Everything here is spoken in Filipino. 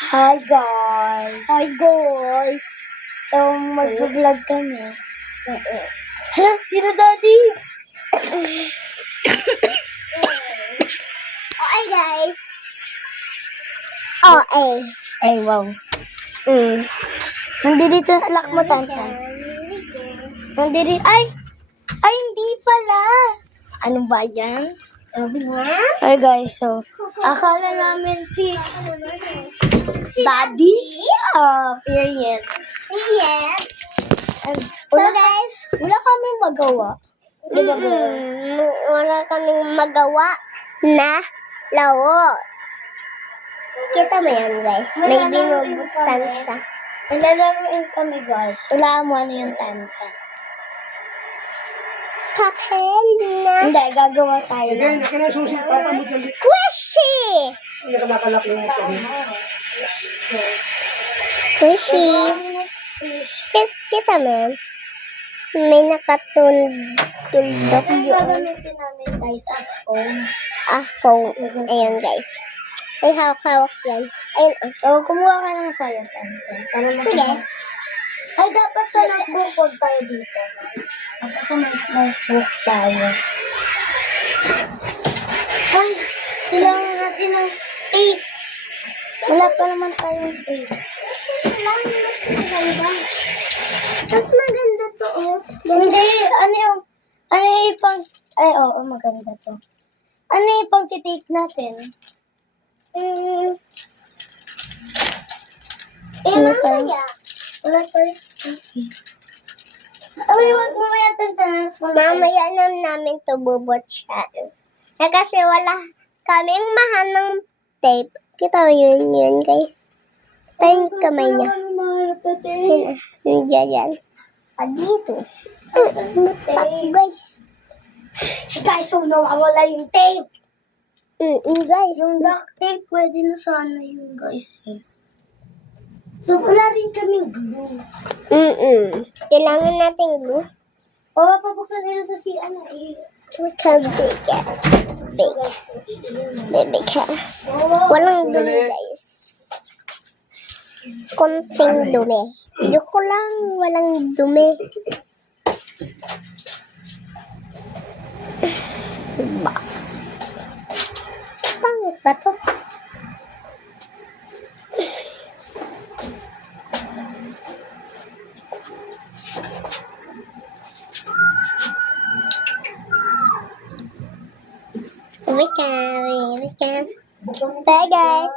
Hi guys! Hi guys! So, mag-vlog kami. Hala, sino daddy? Okay guys! Okay. Ay, wow. Nandito ang alak mo, Tantan. Nandito, ay, hindi pala. Ano ba yan? Hi guys, so, akala namin si Daddy? Period. Yes. And, So guys, wala kami magawa. Di ba, girl? wala kaming magawa na laro. Kita mo yan guys? May binubuksan siya. Nalalaroin kami, guys. Wala mo ano yung Tantan. Papel na Hindi, gagawa tayo Hindi, ng... naka na susi. Papa mo dyan. squishy! Hindi ka nakalak yung sabi. Squishy. Kita mo yan? May nakatuldok Ito yung yun. gagamitin namin, guys, as phone. Phone. Ayan guys. May hawak-hawak yan. Ayun So, kumuha ka ng sayo, Tantan. Para Sige. Ay, dapat sa notebook, huwag tayo dito. Dapat sa notebook tayo. Ay, kailangan natin ng tape. Wala pa naman tayong tape. Mas maganda to, oh. Hindi, ano yung pang, ay, oo, maganda to. Ano yung pang titake natin? Mamaya. Wala tayo. Okay. Ay, wag mamaya Tantan. Mamaya namin to bubotsan. Kasi wala kaming mahal ng tape. Kita mo yun guys. Ito yung kamay niya. Nandiyan yan. Dito. Guys. Hey guys, so nawawala yung tape. Guys. Yung duct tape, pwede na sana yun guys eh. So, wala rin kaming glue. Kailangan natin glue. O, papabuksan nila sa CR na eh. We can bake it. Bake ka. Walang dumi guys. Konting dumi. Joke lang. Walang dumi. Pangit ba to? We can. Bye guys.